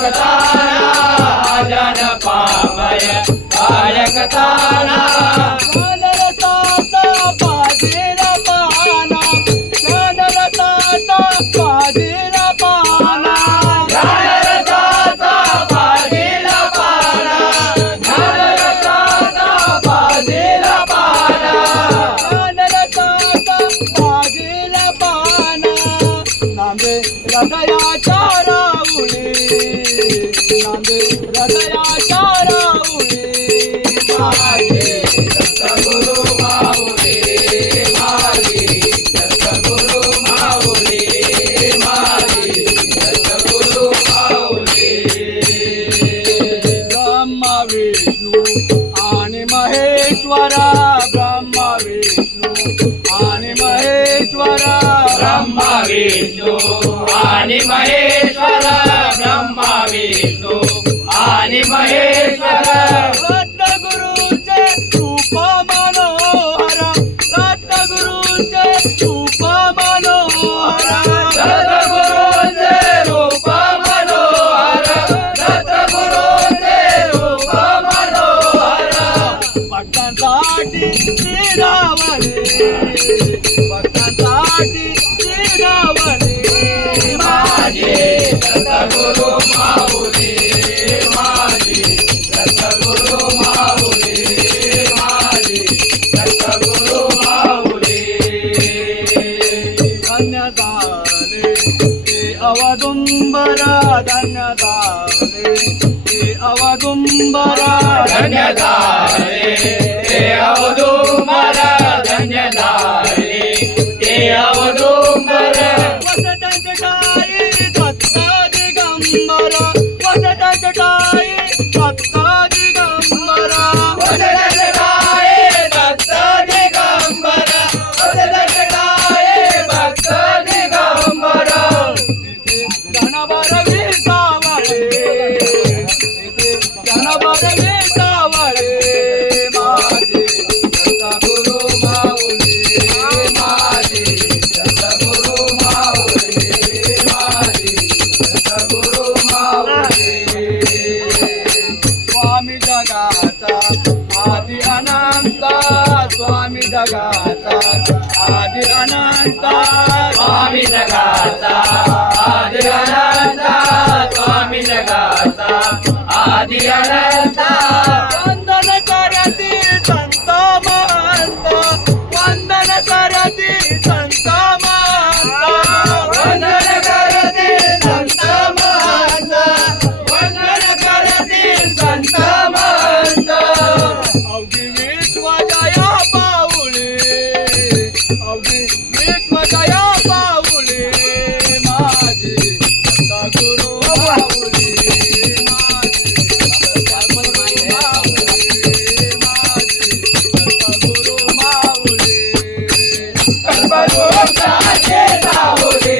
बालकताना आजान Palmer बालकताना ज्ञानरसाचा पाजेला Vishnu आणि महेश्वर ब्रह्मा विष्णू జ్ఞాని మహేశ్వర. రత్నగురు జయ రూప మనోహర రత్నగురు జయ రూప మనోహర రత్నగురు జయ రూప మనోహర రత్నగురు జయ రూప మనోహర పట్టణ దాటి శ్రీరామని పట్టణ దాటి శ్రీరామని మాజీ రత్నగురు. दत्तगुरु माऊली धन्य झाले ते अवदुंबरा धन्य झाले ते अवदुंबरा स्वामी जगाचा आदि अनंत स्वामी जगाचा आदि अनंत स्वामी जगाचा. आदि अनंत वंदन करती संत महंत. वंदन करती संत महंत. वंदन करते संत महंत. वंदन करते संत महंत. अवघी विश्वजया पाऊले अवघी विश्वजया पाऊले माझे गुरु गुरु माऊली कल्पवृक्षाचे सावली कल्पवृक्षाचे